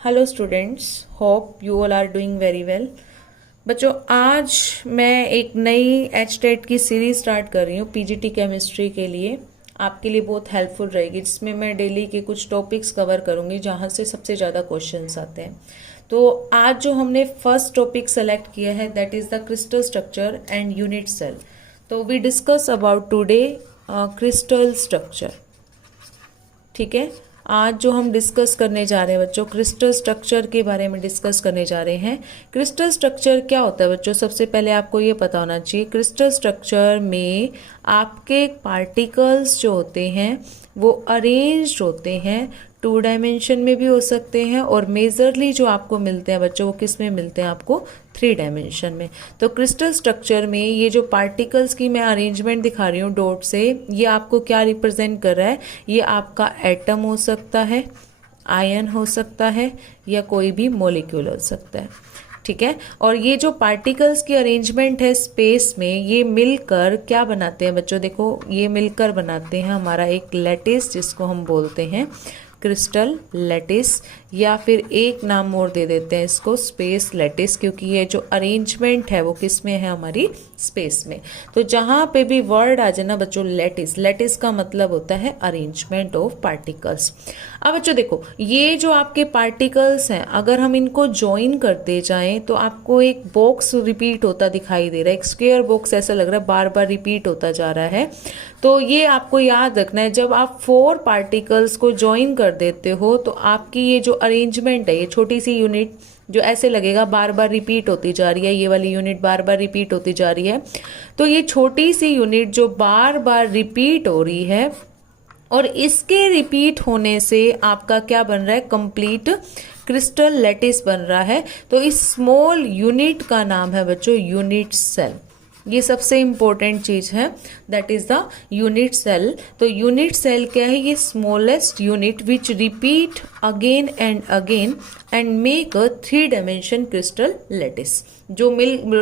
Hello students, hope you all are doing very well. बच्चों, आज मैं एक नई एचटेट की सीरीज स्टार्ट कर रही हूँ पीजीटी केमिस्ट्री के लिए। आपके लिए बहुत हेल्पफुल रहेगी, जिसमें मैं डेली के कुछ टॉपिक्स कवर करूँगी जहाँ से सबसे ज़्यादा क्वेश्चंस आते हैं। तो आज जो हमने फर्स्ट टॉपिक सेलेक्ट किया है that is the crystal structure and unit cell. तो we discuss about today crystal structure. ठीक है, आज जो हम डिस्कस करने जा रहे हैं बच्चों, क्रिस्टल स्ट्रक्चर के बारे में डिस्कस करने जा रहे हैं। क्रिस्टल स्ट्रक्चर क्या होता है बच्चों? सबसे पहले आपको ये पता होना चाहिए, क्रिस्टल स्ट्रक्चर में आपके पार्टिकल्स जो होते हैं वो अरेंज्ड होते हैं, 2 डायमेंशन में भी हो सकते हैं, और मेजरली जो आपको मिलते हैं बच्चों वो किस में मिलते हैं? आपको 3 डायमेंशन में। तो क्रिस्टल स्ट्रक्चर में ये जो पार्टिकल्स की मैं अरेंजमेंट दिखा रही हूँ डॉट से, ये आपको क्या रिप्रेजेंट कर रहा है? ये आपका एटम हो सकता है, आयन हो सकता है, या कोई भी मॉलिक्यूल हो सकता है। ठीक है, और ये जो पार्टिकल्स की अरेंजमेंट है स्पेस में, ये मिलकर क्या बनाते हैं बच्चों? देखो, ये मिलकर बनाते हैं हमारा एक लैटिस, जिसको हम बोलते हैं क्रिस्टल लैटिस, या फिर एक नाम और दे देते हैं इसको स्पेस लैटिस, क्योंकि ये जो अरेंजमेंट है वो किस में है? हमारी स्पेस में। तो जहां पे भी वर्ड आ जाए ना बच्चों लैटिस, लैटिस का मतलब होता है अरेंजमेंट ऑफ पार्टिकल्स। अब बच्चों देखो, ये जो आपके पार्टिकल्स हैं, अगर हम इनको ज्वाइन करते जाएं तो आपको एक बॉक्स रिपीट होता दिखाई दे रहा है, एक स्क्वायर बॉक्स ऐसा लग रहा है, बार बार रिपीट होता जा रहा है। तो ये आपको याद रखना है, जब आप 4 पार्टिकल्स को ज्वाइन कर देते हो तो आपकी ये जो अरेंजमेंट है, ये छोटी सी यूनिट जो ऐसे लगेगा बार बार रिपीट होती जा रही है, ये वाली यूनिट बार बार रिपीट होती जा रही है। तो ये छोटी सी यूनिट जो बार बार रिपीट हो रही है, और इसके रिपीट होने से आपका क्या बन रहा है? कंप्लीट क्रिस्टल लैटिस बन रहा है। तो इस स्मॉल यूनिट का नाम है बच्चों यूनिट सेल। ये सबसे इंपॉर्टेंट चीज है, that is the unit cell. तो यूनिट सेल क्या है? ये smallest unit which repeat again and make a 3 dimension crystal lattice, जो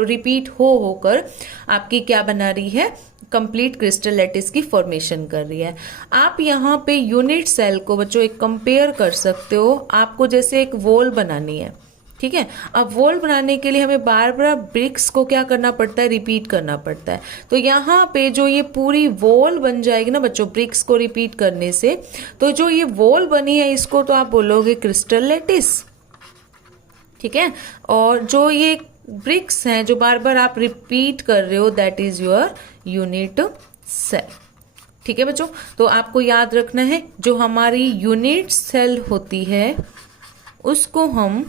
रिपीट होकर आपकी क्या बना रही है? कंप्लीट क्रिस्टल लैटिस की फॉर्मेशन कर रही है। आप यहाँ पे यूनिट सेल को बच्चों एक कंपेयर कर सकते हो, आपको जैसे एक वॉल बनानी है। ठीक है, अब वॉल बनाने के लिए हमें बार बार ब्रिक्स को क्या करना पड़ता है? रिपीट करना पड़ता है। तो यहाँ पे जो ये पूरी वॉल बन जाएगी ना बच्चों, ब्रिक्स को रिपीट करने से, तो जो ये वॉल बनी है इसको तो आप बोलोगे क्रिस्टल लैटिस। ठीक है, और जो ये ब्रिक्स हैं जो बार बार आप रिपीट कर रहे हो, that is your unit cell. ठीक है बच्चों, तो आपको याद रखना है, जो हमारी यूनिट सेल होती है उसको हम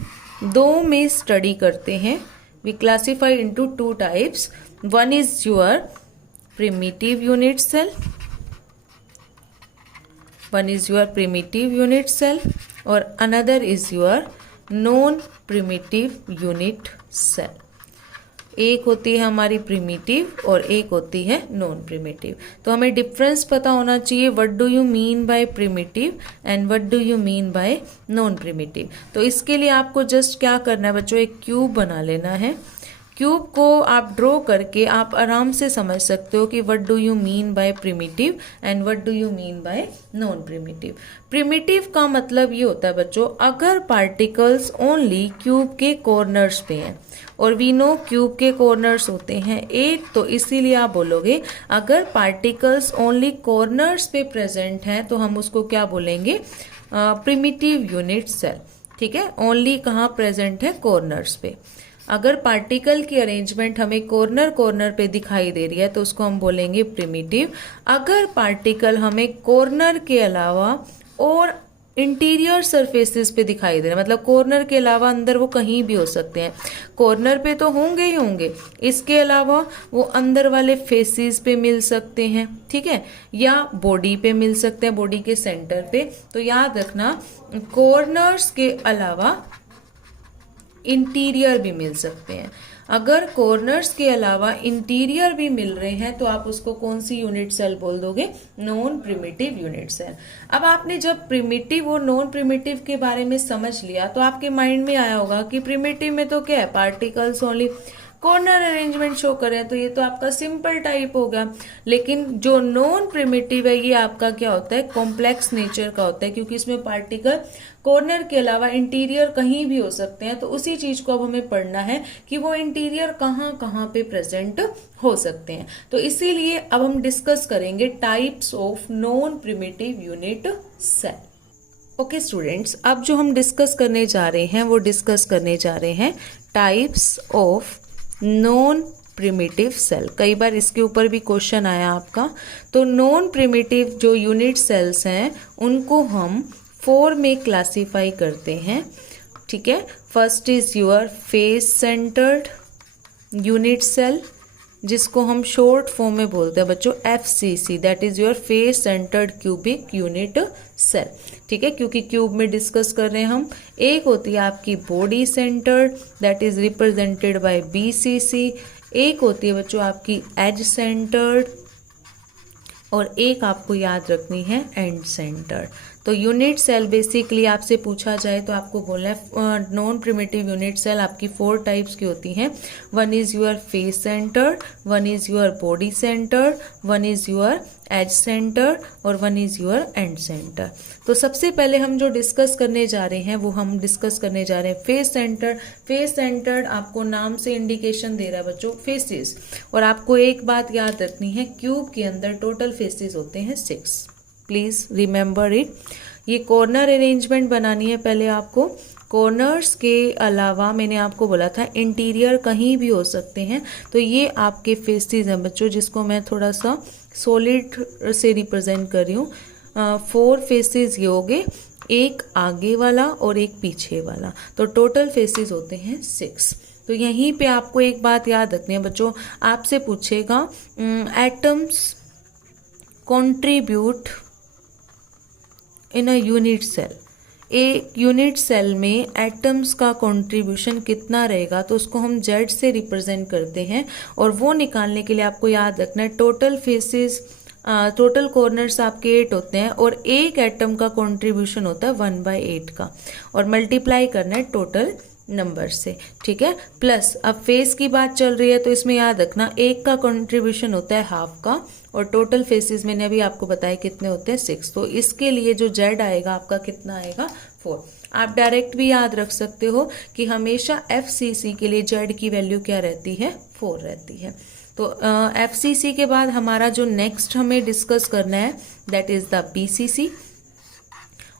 2 में स्टडी करते हैं। We classify into 2 types. One is your primitive unit cell, और another is your non primitive unit cell. एक होती है हमारी प्रिमिटिव और एक होती है नॉन प्रिमिटिव। तो हमें डिफरेंस पता होना चाहिए, what do you mean by primitive and what do you mean by non primitive. तो इसके लिए आपको जस्ट क्या करना है बच्चों? एक क्यूब बना लेना है। क्यूब को आप ड्रॉ करके आप आराम से समझ सकते हो कि what do you mean by primitive and what do you mean by non primitive. Primitive का मतलब ये होता है बच्चों, अगर पार्टिकल्स ओनली क्यूब के कॉर्नर्स पे हैं, और वी नो क्यूब के कॉर्नर्स होते हैं 8, तो इसीलिए आप बोलोगे अगर पार्टिकल्स ओनली कॉर्नर्स पे प्रेजेंट हैं तो हम उसको क्या बोलेंगे? Primitive unit cell. ठीक है, ओनली कहाँ प्रेजेंट है? कॉर्नर्स पे। अगर पार्टिकल की अरेंजमेंट हमें कॉर्नर पे दिखाई दे रही है तो उसको हम बोलेंगे प्रिमिटिव। अगर पार्टिकल हमें कॉर्नर के अलावा और इंटीरियर सरफेसेस पे दिखाई दे रहे हैं, मतलब कॉर्नर के अलावा अंदर वो कहीं भी हो सकते हैं, कॉर्नर पे तो होंगे ही होंगे, इसके अलावा वो अंदर वाले फेसेस पे मिल सकते हैं। ठीक है, या बॉडी पे मिल सकते हैं, बॉडी के सेंटर पे। तो याद रखना, कॉर्नर्स के अलावा इंटीरियर भी मिल सकते हैं। अगर कॉर्नर्स के अलावा इंटीरियर भी मिल रहे हैं तो आप उसको कौन सी यूनिट सेल बोल दोगे? Non primitive unit cell. अब आपने जब प्रिमिटिव और नॉन प्रिमिटिव के बारे में समझ लिया तो आपके माइंड में आया होगा कि प्रिमिटिव में तो क्या है? Particles only corner arrangement show करें, तो ये तो आपका सिंपल टाइप होगा। लेकिन जो नॉन प्रिमिटिव है ये आपका क्या होता है? कॉम्प्लेक्स नेचर का होता है, क्योंकि इसमें पार्टिकल कॉर्नर के अलावा इंटीरियर कहीं भी हो सकते हैं, तो उसी चीज को अब हमें पढ़ना है कि वो इंटीरियर कहाँ कहाँ पे प्रेजेंट हो सकते हैं। तो इसीलिए अब हम डिस्कस करेंगे types of non primitive unit cell. Okay students, अब जो हम डिस्कस करने जा रहे हैं वो डिस्कस करने जा रहे हैं types of non primitive cell. कई बार इसके ऊपर भी क्वेश्चन आया आपका। तो नॉन प्रिमिटिव जो यूनिट सेल्स हैं उनको हम 4 में क्लासीफाई करते हैं, ठीक है। First is your face centred unit cell, जिसको हम शॉर्ट फॉर्म में बोलते हैं बच्चों FCC, that is your face centred cubic unit cell, ठीक है, क्योंकि क्यूब में डिस्कस कर रहे हैं हम। एक होती है आपकी body centred, that is represented by BCC। एक होती है बच्चों आपकी एज सेंटर्ड, और एक आपको याद रखनी है एंड सेंटर्ड। तो यूनिट सेल बेसिकली आपसे पूछा जाए तो आपको बोलना है नॉन प्रिमिटिव यूनिट सेल आपकी 4 टाइप्स की होती हैं। One is your face centred, one is your body centred, one is your edge centred, और one is your end centre. तो सबसे पहले हम जो डिस्कस करने जा रहे हैं वो हम डिस्कस करने जा रहे हैं फेस सेंटर्ड। फेस सेंटर्ड आपको नाम से इंडिकेशन दे रहा है बच्चों फेसेस, और आपको एक बात याद रखनी है, क्यूब के अंदर टोटल फेसेस होते हैं 6, प्लीज रिमेंबर इट। ये कॉर्नर अरेंजमेंट बनानी है पहले आपको। कॉर्नर्स के अलावा मैंने आपको बोला था इंटीरियर कहीं भी हो सकते हैं, तो ये आपके फेसेस हैं बच्चों, जिसको मैं थोड़ा सा सॉलिड से रिप्रेजेंट कर रही हूँ। 4 फेसेस ये हो गए, एक आगे वाला और एक पीछे वाला, तो टोटल फेसेस होते हैं 6। तो यहीं पे आपको एक बात याद रखनी है बच्चों, आपसे पूछेगा atoms contribute in a unit cell. एक यूनिट सेल में एटम्स का कंट्रीब्यूशन कितना रहेगा, तो उसको हम जेड से रिप्रेजेंट करते हैं, और वो निकालने के लिए आपको याद रखना है टोटल फेसेस, टोटल कॉर्नर्स आपके 8 होते हैं, और एक एटम का कंट्रीब्यूशन होता है 1/8 का, और मल्टीप्लाई करना है टोटल नंबर से, ठीक है। प्लस अब फेस की बात चल रही है तो इसमें याद रखना एक का कंट्रीब्यूशन होता है हाफ का, और टोटल फेसेस मैंने अभी आपको बताया कितने होते हैं 6। तो इसके लिए जो जेड आएगा आपका कितना आएगा 4। आप डायरेक्ट भी याद रख सकते हो कि हमेशा FCC के लिए जेड की वैल्यू क्या रहती है 4 रहती है। तो FCC के बाद हमारा जो नेक्स्ट हमें डिस्कस करना है दैट इज द BCC।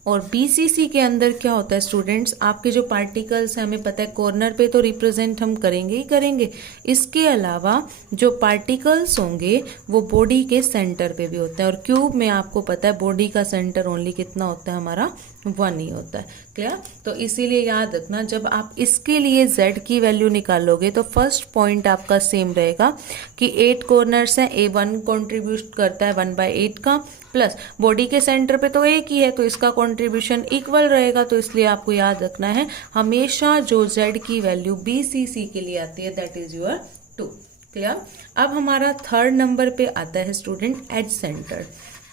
और BCC के अंदर क्या होता है स्टूडेंट्स, आपके जो पार्टिकल्स हैं हमें पता है कॉर्नर पे तो रिप्रेजेंट हम करेंगे ही करेंगे, इसके अलावा जो पार्टिकल्स होंगे वो बॉडी के सेंटर पे भी होते हैं, और क्यूब में आपको पता है बॉडी का सेंटर ओनली कितना होता है हमारा 1 ही होता है, क्लियर। तो इसीलिए याद रखना जब आप इसके लिए Z की वैल्यू निकालोगे तो फर्स्ट पॉइंट आपका सेम रहेगा कि 8 कॉर्नर्स हैं, A1 कॉन्ट्रीब्यूट करता है 1/8 का, प्लस बॉडी के सेंटर पे तो एक ही है तो इसका कंट्रीब्यूशन इक्वल रहेगा। तो इसलिए आपको याद रखना है हमेशा जो Z की वैल्यू BCC के लिए आती है दैट इज योर 2, क्लियर। अब हमारा 3rd नंबर पे आता है स्टूडेंट एज सेंटर्ड,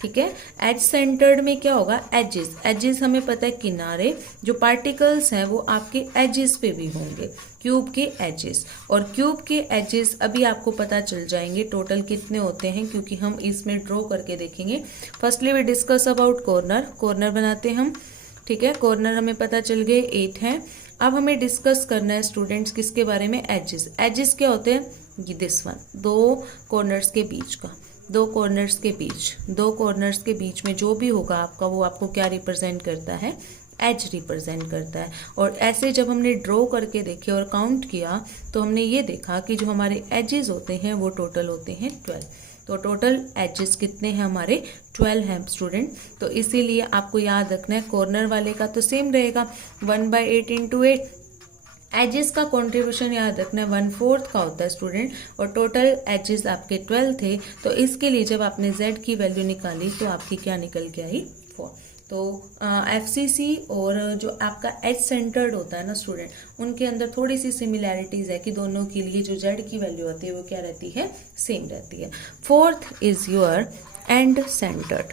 ठीक है। एज सेंटर्ड में क्या होगा, एजेस। एजेस हमें पता है किनारे, जो पार्टिकल्स हैं वो आपके एजेस पे भी होंगे, क्यूब के एजेस। और क्यूब के एजेस अभी आपको पता चल जाएंगे टोटल कितने होते हैं, क्योंकि हम इसमें ड्रॉ करके देखेंगे। Firstly we discuss about corner. Corner बनाते हैं हम, ठीक है। कॉर्नर हमें पता चल गए 8 हैं। अब हमें डिस्कस करना है स्टूडेंट्स किसके बारे में, एजेस। एजेस क्या होते हैं, दिस वन, 2 कॉर्नर्स के बीच का, 2 कॉर्नर्स के बीच, 2 कॉर्नर्स के बीच में जो भी होगा आपका वो आपको क्या रिप्रेजेंट करता है, एज रिप्रेजेंट करता है। और ऐसे जब हमने ड्रॉ करके देखे और काउंट किया तो हमने ये देखा कि जो हमारे एजेस होते हैं वो टोटल होते हैं 12। तो टोटल एजेस कितने हैं हमारे 12 हैं स्टूडेंट। तो इसीलिए आपको याद रखना है कॉर्नर वाले का तो सेम रहेगा 1/8 × 8। एजेस का कंट्रीब्यूशन याद रखना है 1/4 का होता है स्टूडेंट, और टोटल एजेस आपके 12 थे। तो इसके लिए जब आपने Z की वैल्यू निकाली तो आपकी क्या निकल के आई 4। तो FCC और जो आपका एज सेंटर्ड होता है ना स्टूडेंट, उनके अंदर थोड़ी सी सिमिलैरिटीज है कि दोनों के लिए जो Z की वैल्यू होती है वो क्या रहती है, सेम रहती है। 4th is your and centred,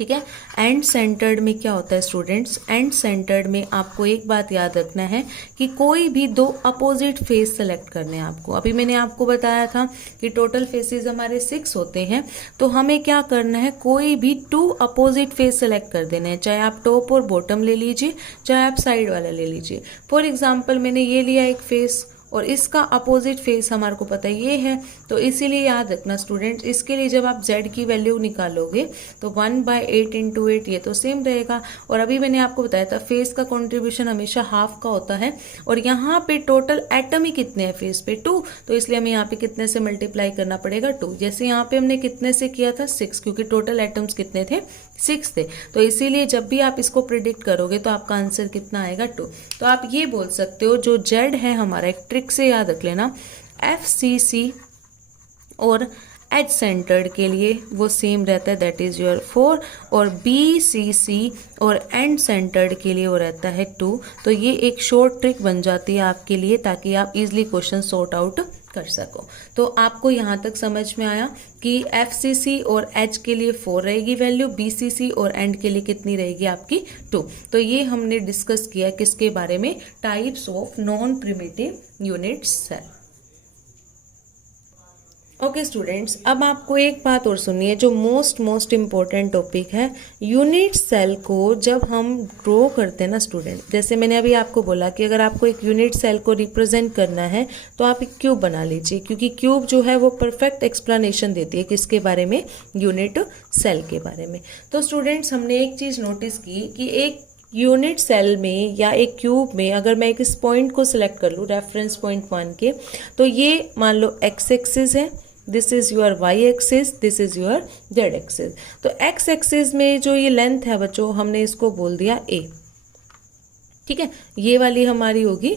ठीक है। एंड सेंटर्ड में क्या होता है स्टूडेंट्स, एंड सेंटर्ड में आपको एक बात याद रखना है कि कोई भी दो अपोजिट फेस सेलेक्ट करने हैं आपको। अभी मैंने आपको बताया था कि टोटल फेसेस हमारे 6 होते हैं, तो हमें क्या करना है, कोई भी 2 अपोजिट फेस सेलेक्ट कर देने हैं, चाहे आप टॉप और बॉटम ले लीजिए, चाहे आप साइड वाला ले लीजिए। फॉर एग्जाम्पल मैंने ये लिया एक फेस और इसका अपोजिट फेस हमारे को पता ये है, तो इसीलिए याद रखना स्टूडेंट्स, इसके लिए जब आप z की वैल्यू निकालोगे तो 1/8 × 8 ये तो सेम रहेगा। और अभी मैंने आपको बताया था फेस का कंट्रीब्यूशन हमेशा हाफ का होता है, और यहाँ पे टोटल एटम ही कितने हैं फेस पे 2, तो इसलिए हमें यहाँ पे कितने से मल्टीप्लाई करना पड़ेगा 2। जैसे यहाँ पे हमने कितने से किया था 6, क्योंकि टोटल एटम्स कितने थे 6 थे, तो इसीलिए जब भी आप इसको प्रिडिक्ट करोगे तो आपका आंसर कितना आएगा 2। तो आप ये बोल सकते हो जो z है हमारा, एक ट्रिक से याद रख लेना, FCC और एच सेंटर्ड के लिए वो सेम रहता है, दैट इज योर 4, और BCC और एंड सेंटर्ड के लिए वो रहता है 2। तो ये एक शॉर्ट ट्रिक बन जाती है आपके लिए, ताकि आप इजिली क्वेश्चन सॉर्ट आउट कर सको। तो आपको यहाँ तक समझ में आया कि FCC और H के लिए 4 रहेगी वैल्यू, BCC और एंड के लिए कितनी रहेगी आपकी 2। तो ये हमने डिस्कस किया किसके बारे में, types of non primitive unit cell. Okay students, अब आपको एक बात और सुनिए जो मोस्ट इम्पोर्टेंट टॉपिक है। यूनिट सेल को जब हम ड्रॉ करते हैं ना स्टूडेंट, जैसे मैंने अभी आपको बोला कि अगर आपको एक यूनिट सेल को रिप्रेजेंट करना है तो आप एक क्यूब बना लीजिए, क्योंकि क्यूब जो है वो परफेक्ट एक्सप्लेनेशन देती है किसके बारे में, यूनिट सेल के बारे में। तो स्टूडेंट्स हमने एक चीज़ नोटिस की कि एक यूनिट सेल में या एक क्यूब में अगर मैं इस पॉइंट को सिलेक्ट कर लूँ रेफरेंस पॉइंट 1 के, तो ये मान लो x एक्सिस है, this is your y axis, this is your z axis. तो x एक्सिस में जो ये लेंथ है बच्चों, हमने इसको बोल दिया a, ठीक है। ये वाली हमारी होगी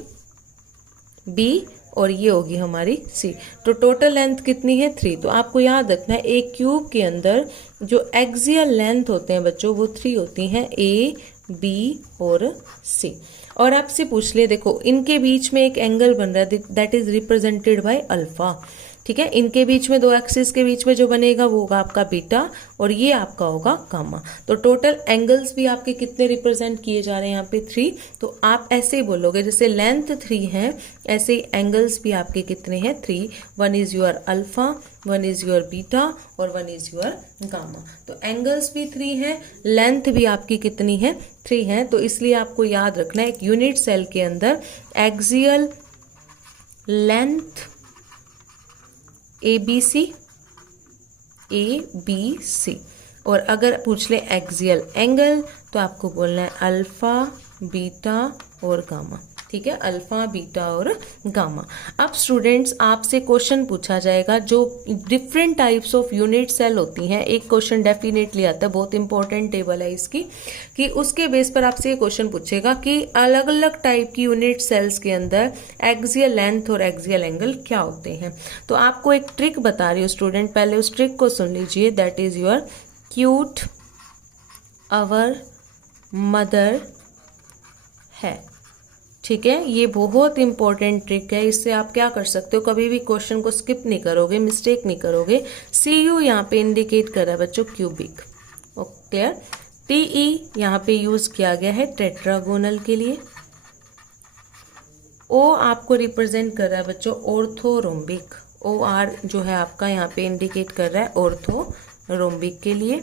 b और ये होगी हमारी c। तो टोटल लेंथ कितनी है 3। तो आपको याद रखना है एक क्यूब के अंदर जो एक्सियल लेंथ होते हैं बच्चों वो 3 होती हैं, a, b और c। और आपसे पूछ ले, देखो इनके बीच में एक एंगल बन रहा है, that is represented by alpha, ठीक है। इनके बीच में दो एक्सिस के बीच में जो बनेगा वो होगा आपका बीटा और ये आपका होगा गामा। तो टोटल एंगल्स भी आपके कितने रिप्रेजेंट किए जा रहे हैं यहाँ पे 3। तो आप ऐसे ही बोलोगे जैसे लेंथ 3 है, ऐसे ही एंगल्स भी आपके कितने हैं 3। 1 is your alpha, 1 is your beta और 1 इज योर गामा। तो एंगल्स भी 3 है, लेंथ भी आपकी कितनी है 3 है। तो इसलिए आपको याद रखना है एक यूनिट सेल के अंदर एक्सियल लेंथ ABC और अगर पूछ ले एक्सियल एंगल तो आपको बोलना है अल्फा, बीटा और गामा, ठीक है, अल्फा, बीटा और गामा। अब स्टूडेंट्स आपसे क्वेश्चन पूछा जाएगा जो different types of unit cell होती हैं। एक क्वेश्चन डेफिनेटली आता है, बहुत इंपॉर्टेंट टेबल है इसकी, कि उसके बेस पर आपसे ये क्वेश्चन पूछेगा कि अलग अलग टाइप की यूनिट सेल्स के अंदर एक्सियल लेंथ और एक्सियल एंगल क्या होते हैं। तो आपको एक ट्रिक बता रही हूँ स्टूडेंट, पहले उस ट्रिक को सुन लीजिए, that is your cute our mother है, ठीक है। ये बहुत इंपॉर्टेंट ट्रिक है, इससे आप क्या कर सकते हो, कभी भी क्वेश्चन को स्किप नहीं करोगे, मिस्टेक नहीं करोगे। CU यहाँ पे इंडिकेट कर रहा है बच्चों क्यूबिक, ओके। TE यहाँ पे यूज किया गया है टेट्रागोनल के लिए। O आपको रिप्रेजेंट कर रहा है बच्चों ऑर्थोरोम्बिक, OR जो है आपका यहाँ पे इंडिकेट कर रहा है ऑर्थोरोम्बिक के लिए।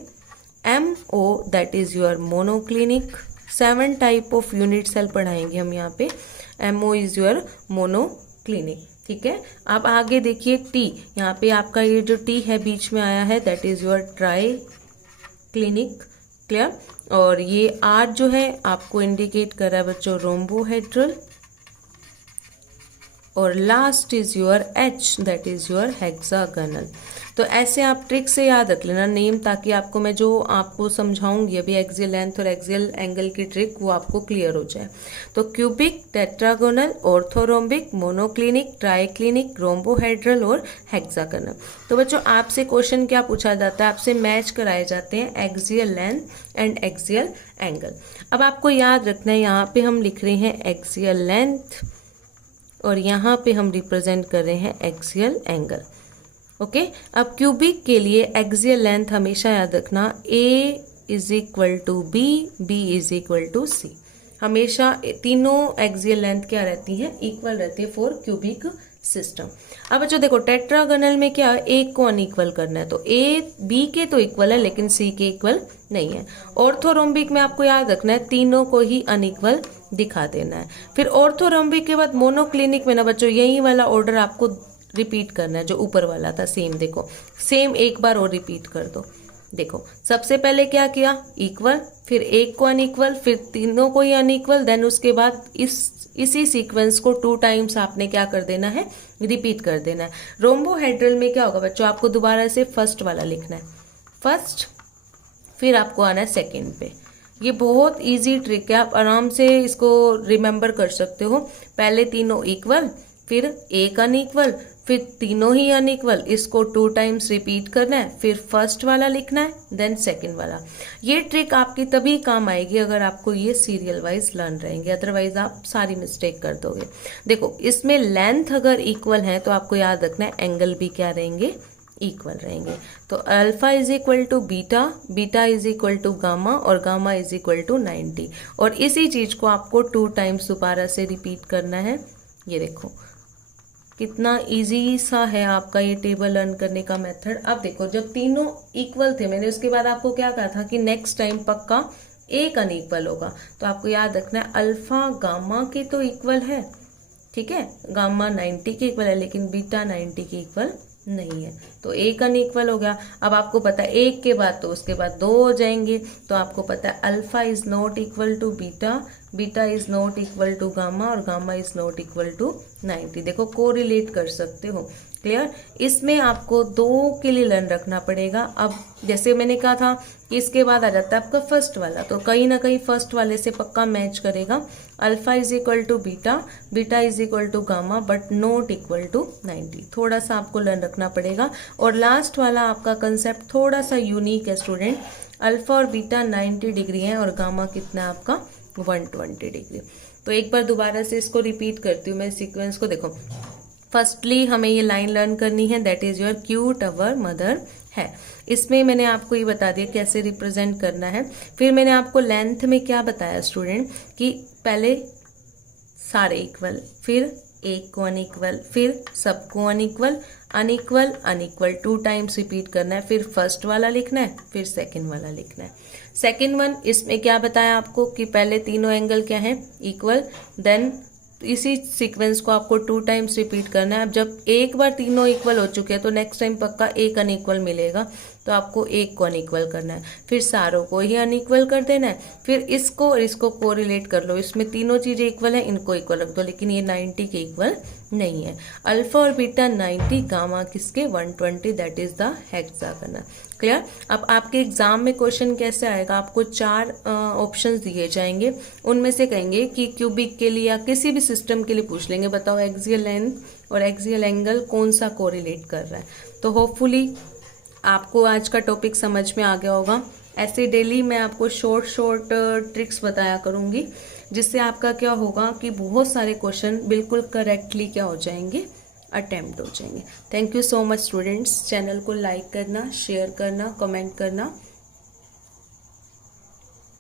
MO that is your monoclinic. 7 type of unit cell पढ़ाएंगे हम यहाँ पे। MO इज योर मोनोक्लिनिक, ठीक है। अब आगे देखिए T, यहाँ पे आपका ये जो T है बीच में आया है that is your try clinic, clear. और ये R जो है आपको इंडिकेट कर रहा है बच्चों रोम्बोहेड्रल। और last is your H that is your hexagonal. तो ऐसे आप ट्रिक से याद रख लेना नेम, ताकि आपको मैं जो आपको समझाऊंगी अभी एक्सियल लेंथ और एक्सियल एंगल की ट्रिक वो आपको क्लियर हो जाए। तो cubic, tetragonal, orthorhombic, monoclinic, triclinic, rhombohedral और हेक्सागोनल। तो बच्चों आपसे क्वेश्चन क्या पूछा जाता है, आपसे मैच कराए जाते हैं axial length and axial angle. अब आपको याद रखना है यहाँ पे हम लिख रहे हैं एक्सियल लेंथ और यहाँ पे हम रिप्रेजेंट कर रहे हैं एक्सियल एंगल, ओके। अब क्यूबिक के लिए एक्सियल लेंथ हमेशा याद रखना A is equal to B, B is equal to C. हमेशा तीनों एक्सियल लेंथ क्या रहती है, इक्वल रहती है फॉर क्यूबिक सिस्टम। अब बच्चों देखो टेट्रागोनल में क्या है, एक को अनइक्वल करना है, तो ए बी के तो इक्वल है लेकिन सी के इक्वल नहीं है। ऑर्थोरोम्बिक में आपको याद रखना है तीनों को ही अनइक्वल दिखा देना है। फिर ऑर्थोरोम्बिक के बाद मोनोक्लिनिक में ना बच्चों यही वाला ऑर्डर आपको रिपीट करना है जो ऊपर वाला था, सेम देखो, सेम एक बार और रिपीट कर दो। देखो सबसे पहले क्या किया, इक्वल, फिर एक को अनइक्वल, फिर तीनों को ही अनइक्वल, देन उसके बाद इसी सीक्वेंस को 2 टाइम्स आपने क्या कर देना है, रिपीट कर देना है। रोम्बोहेड्रल में क्या होगा बच्चों, आपको दोबारा से फर्स्ट वाला लिखना है, फर्स्ट, फिर आपको आना है सेकेंड पे। ये बहुत इजी ट्रिक है, आप आराम से इसको रिमेंबर कर सकते हो। पहले तीनों इक्वल, फिर एक अनइक्वल, फिर तीनों ही अनइक्वल, इसको 2 टाइम्स रिपीट करना है, फिर फर्स्ट वाला लिखना है, देन सेकंड वाला। ये ट्रिक आपकी तभी काम आएगी अगर आपको ये सीरियल वाइज लर्न रहेंगे, अदरवाइज आप सारी मिस्टेक कर दोगे। देखो इसमें लेंथ अगर इक्वल है तो आपको याद रखना है एंगल भी क्या रहेंगे, इक्वल रहेंगे। तो alpha is equal to beta, beta is equal to gamma और गामा इज इक्वल टू 90। और इसी चीज को आपको 2 टाइम्स दोबारा से रिपीट करना है। ये देखो कितना इजी सा है आपका ये टेबल लर्न करने का मेथड। अब देखो जब तीनों इक्वल थे, मैंने उसके बाद आपको क्या कहा था कि नेक्स्ट टाइम पक्का एक अनइक्वल होगा, तो आपको याद रखना है अल्फा गामा के तो इक्वल है, ठीक है, गामा 90 के इक्वल है लेकिन बीटा 90 के इक्वल नहीं है, तो एक अनइक्वल हो गया। अब आपको पता है एक के बाद तो उसके बाद 2 हो जाएंगे, तो आपको पता है alpha is not equal to beta, beta is not equal to gamma और gamma is not equal to 90। देखो कोरिलेट कर सकते हो, क्लियर। इसमें आपको 2 के लिए लर्न रखना पड़ेगा। अब जैसे मैंने कहा था कि इसके बाद आ जाता है आपका फर्स्ट वाला, तो कहीं ना कहीं फर्स्ट वाले से पक्का मैच करेगा। Alpha is equal to beta, beta is equal to gamma but not equal to 90, थोड़ा सा आपको लर्न रखना पड़ेगा। और लास्ट वाला आपका कंसेप्ट थोड़ा सा यूनिक है स्टूडेंट, अल्फा और बीटा 90 डिग्री है और गामा कितना है आपका 120 डिग्री। तो एक बार दोबारा से इसको रिपीट करती हूँ मैं सीक्वेंस को। देखो फर्स्टली हमें ये लाइन लर्न करनी है, that is your cute our mother है। इसमें मैंने आपको ये बता दिया कैसे रिप्रेजेंट करना है। फिर मैंने आपको लेंथ में क्या बताया स्टूडेंट कि पहले सारे इक्वल, फिर एक को अनइक्वल, फिर सबको unequal, unequal unequal 2 times repeat करना है, फिर फर्स्ट वाला लिखना है, फिर सेकंड वाला लिखना है। सेकंड वन इसमें क्या बताया आपको कि पहले तीनों एंगल क्या है, इक्वल, देन इसी सीक्वेंस को आपको 2 टाइम्स रिपीट करना है। अब जब एक बार तीनों इक्वल हो चुके हैं तो नेक्स्ट टाइम पक्का एक अनइक्वल मिलेगा, तो आपको एक को अनइक्वल करना है, फिर सारों को ही अनइक्वल कर देना है, फिर इसको और इसको कोरिलेट कर लो, इसमें तीनों चीजें इक्वल है, इनको इक्वल रख दो, लेकिन ये 90 के इक्वल नहीं है। अल्फा और बीटा 90, गामा किसके 120, that is the hexagonal, clear. अब आपके एग्जाम में क्वेश्चन कैसे आएगा, आपको 4 ऑप्शंस दिए जाएंगे, उनमें से कहेंगे कि क्यूबिक के लिए या किसी भी सिस्टम के लिए पूछ लेंगे, बताओ एक्सियल लेंथ और एक्सियल एंगल कौन सा कोरिलेट कर रहा है। तो होपफुली आपको आज का टॉपिक समझ में आ गया होगा। ऐसे डेली मैं आपको शॉर्ट ट्रिक्स बताया करूंगी, जिससे आपका क्या होगा कि बहुत सारे क्वेश्चन बिल्कुल करेक्टली क्या हो जाएंगे, अटेम्प्ट हो जाएंगे। Thank you so much students. Channel को लाइक करना, शेयर करना, कमेंट करना